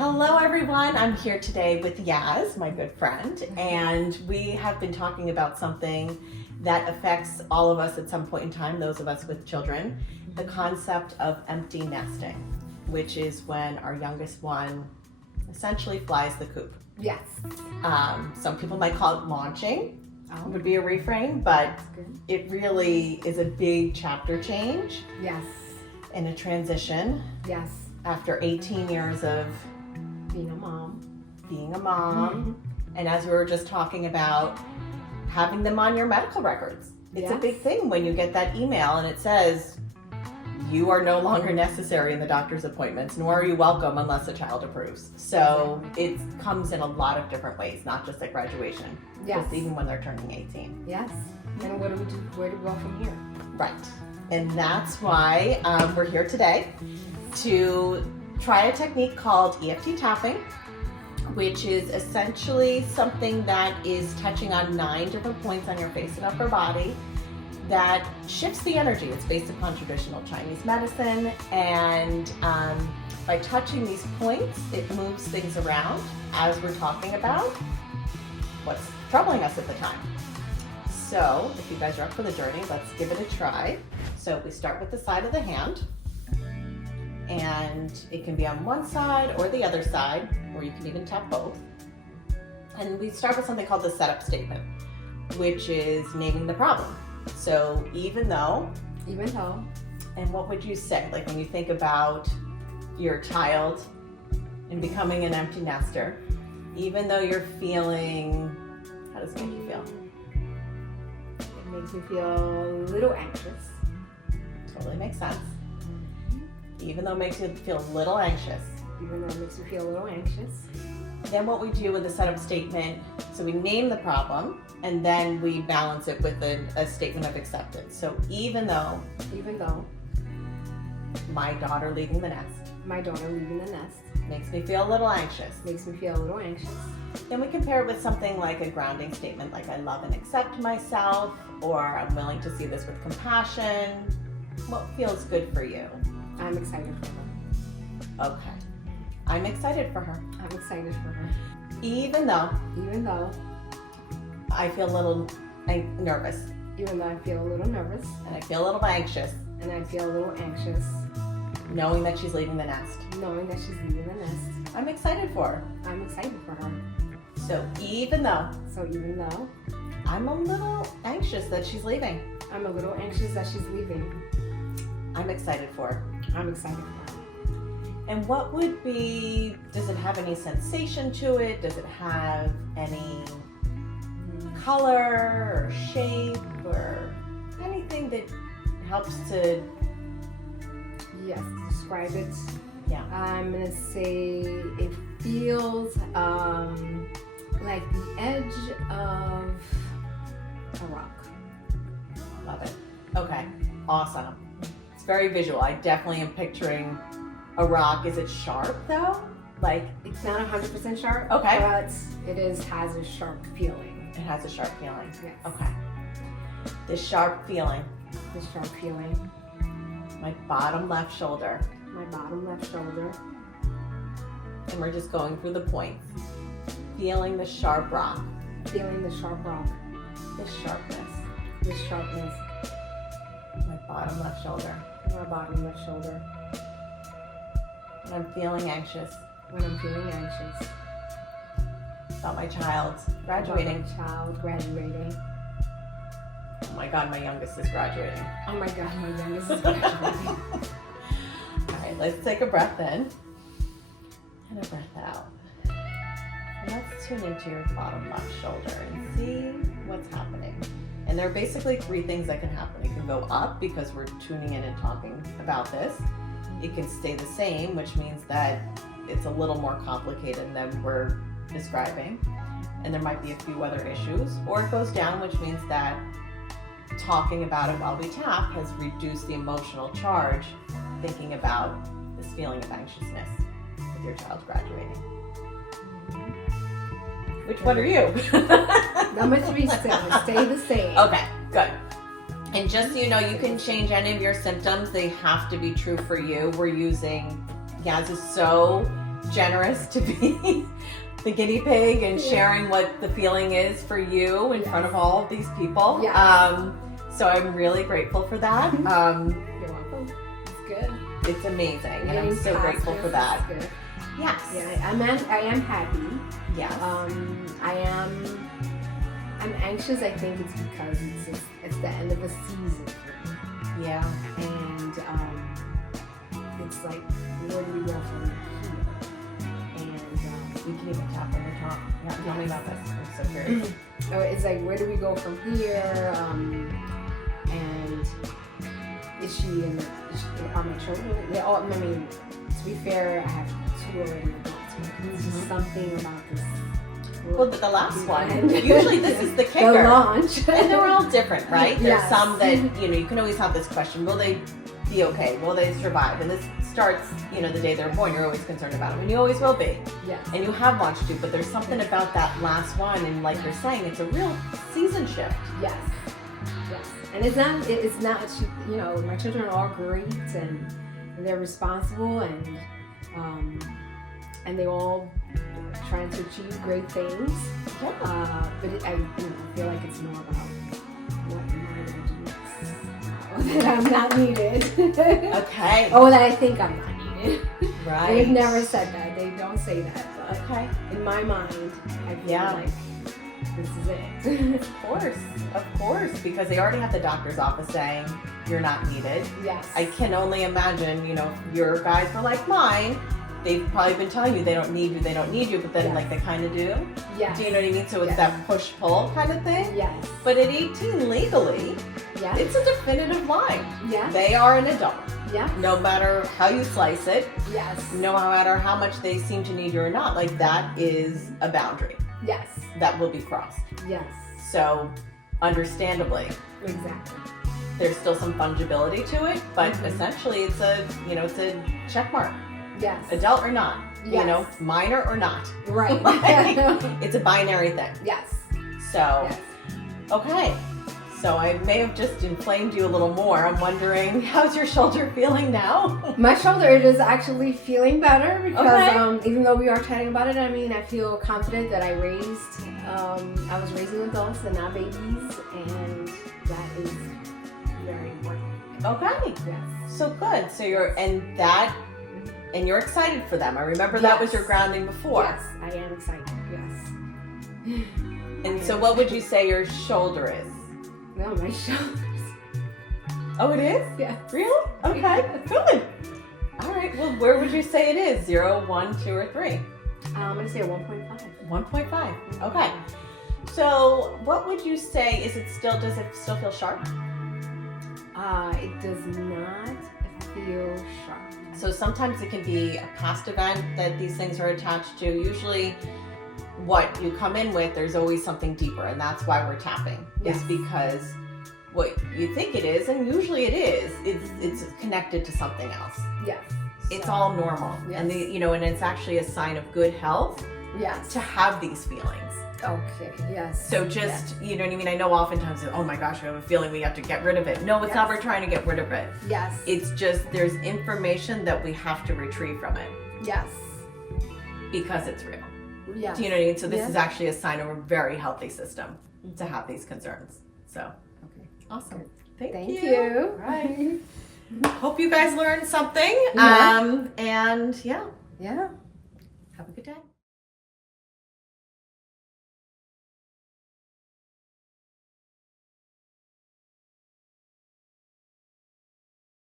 Hello everyone, I'm here today with Yaz, my good friend, and we have been talking about something that affects all of us at some point in time, those of us with children, the concept of empty nesting, which is when our youngest one essentially flies the coop. Yes. Some people might call it launching, would be a reframe, but it really is a big chapter change. Yes. And a transition. Yes. After 18 years of being a mom. And as we were just talking about, having them on your medical records. It's a big thing when you get that email and it says, you are no longer necessary in the doctor's appointments, nor are you welcome unless the child approves. So it comes in a lot of different ways, not just at graduation. Yes. Just even when they're turning 18. Yes. And what do we do? Where do we go from here? Right. And that's why we're here today to try a technique called EFT Tapping, which is essentially something that is touching on 9 different points on your face and upper body that shifts the energy. It's based upon traditional Chinese medicine, and by touching these points, it moves things around as we're talking about what's troubling us at the time. So if you guys are up for the journey, let's give it a try. So we start with the side of the hand, and it can be on one side or the other side, or you can even tap both. And we start with something called the setup statement, which is naming the problem. So even though, and what would you say? Like when you think about your child and becoming an empty nester, even though you're feeling, how does it make you feel? It makes me feel a little anxious. Totally makes sense. Even though it makes you feel a little anxious. Then what we do with the setup statement, so we name the problem and then we balance it with a statement of acceptance. So even though my daughter leaving the nest makes me feel a little anxious. Then we compare it with something like a grounding statement, like I love and accept myself, or I'm willing to see this with compassion. What feels good for you? I'm excited for her. Okay. I'm excited for her. Even though I feel a little nervous. And I feel a little anxious. Knowing that she's leaving the nest. I'm excited for her. So even though I'm a little anxious that she's leaving. I'm excited for her. And what would be, does it have any sensation to it? Does it have any color or shape or anything that helps to... Yes, describe it. Yeah. I'm gonna say it feels like the edge of a rock. Love it. Okay, awesome. It's very visual. I definitely am picturing a rock. Is it sharp though? Like, it's not 100% sharp. Okay. But it has a sharp feeling. It has a sharp feeling. Yes. Okay. The sharp feeling. My bottom left shoulder. And we're just going through the points. Feeling the sharp rock. The sharpness. My bottom left shoulder. When I'm feeling anxious. About my child graduating. Oh my God, my youngest is graduating. All right, let's take a breath in and a breath out. And let's tune into your bottom left shoulder and see what's happening. And there are basically 3 things that can happen. It can go up because we're tuning in and talking about this. It can stay the same, which means that it's a little more complicated than we're describing. And there might be a few other issues. Or it goes down, which means that talking about it while we tap has reduced the emotional charge, thinking about this feeling of anxiousness with your child graduating. Which one are you? Number 3 stay the same. Okay, good. And just so you know, you can change any of your symptoms. They have to be true for you. We're using, Yaz is so generous to be the guinea pig and sharing what the feeling is for you in front of all of these people. Yes. So I'm really grateful for that. You're welcome. It's good. It's amazing, and I'm so grateful for that. Good. Yes. Yeah, I am happy. Yes. I'm anxious. I think it's because it's the end of a season for me. Yeah. And it's like, where do we go from here? And You can even tap on the top. Yeah, tell me about this. I'm so curious. it's like, where do we go from here? And is she on my children? They all. I mean, to be fair, I have 2 already adults. It's just something about this. Well, the last one, usually this is the kicker. The launch. And they're all different, right? There's Yes. some that, you can always have this question, will they be okay? Will they survive? And this starts, the day they're born, you're always concerned about them, and you always will be. Yes. And you have launched 2, but there's something about that last one, and like you're saying, it's a real season shift. Yes. Yes. And it's not, my children are all great and they're responsible and they all trying to achieve great things. Yeah. But I feel like it's more about what am I going to do next? That I'm not needed. Okay. Or that I think I'm not needed. Right. They've never said that. They don't say that. But Okay. in my mind, I feel like this is it. Of course, because they already have the doctor's office saying you're not needed. Yes. I can only imagine, if your guys were like mine, they've probably been telling you they don't need you, but then like they kind of do. Yes. Do you know what I mean? So it's Yes. that push-pull kind of thing. Yes. But at 18 legally, Yes. it's a definitive line. Yes. They are an adult. Yes. No matter how you slice it, Yes. no matter how much they seem to need you or not, like that is a boundary Yes. that will be crossed. Yes. So understandably, Exactly. there's still some fungibility to it, but Mhm. essentially it's a check mark. Yes. Adult or not, Yes. minor or not. Right. It's a binary thing. Yes. So, Yes. okay. So I may have just inflamed you a little more. I'm wondering, how's your shoulder feeling now? My shoulder is actually feeling better because Okay. even though we are chatting about it, I feel confident that I was raising adults and not babies, and that is very important. Okay. Yes. So good. So you're excited for them. I remember that was your grounding before. Yes, I am excited. Yes. And so what would you say your shoulder is? No, my shoulders. Oh, it is? Yeah. Really? Okay, good. All right, well, where would you say it is? 0, 1, 2, or 3? I'm going to say 1.5. 1.5. Okay. So what would you say, does it still feel sharp? It does not feel sharp. So sometimes it can be a past event that these things are attached to. Usually what you come in with, there's always something deeper, and that's why we're tapping. Yes. Is because what you think it is, and usually it is, it's connected to something else. Yes. It's all normal. Yes. And and it's actually a sign of good health Yes. to have these feelings. Okay. Yes. So just, you know what I mean? I know oftentimes, oh my gosh, we have a feeling we have to get rid of it. No, it's not Yes. we're trying to get rid of it. Yes. It's just there's information that we have to retrieve from it Yes. because it's real. Yes. Do you know what I mean? So this Yes. is actually a sign of a very healthy system to have these concerns. So, Okay. awesome. Thank you. Right. Hope you guys learned something. Yeah. And yeah, Yeah. have a good day.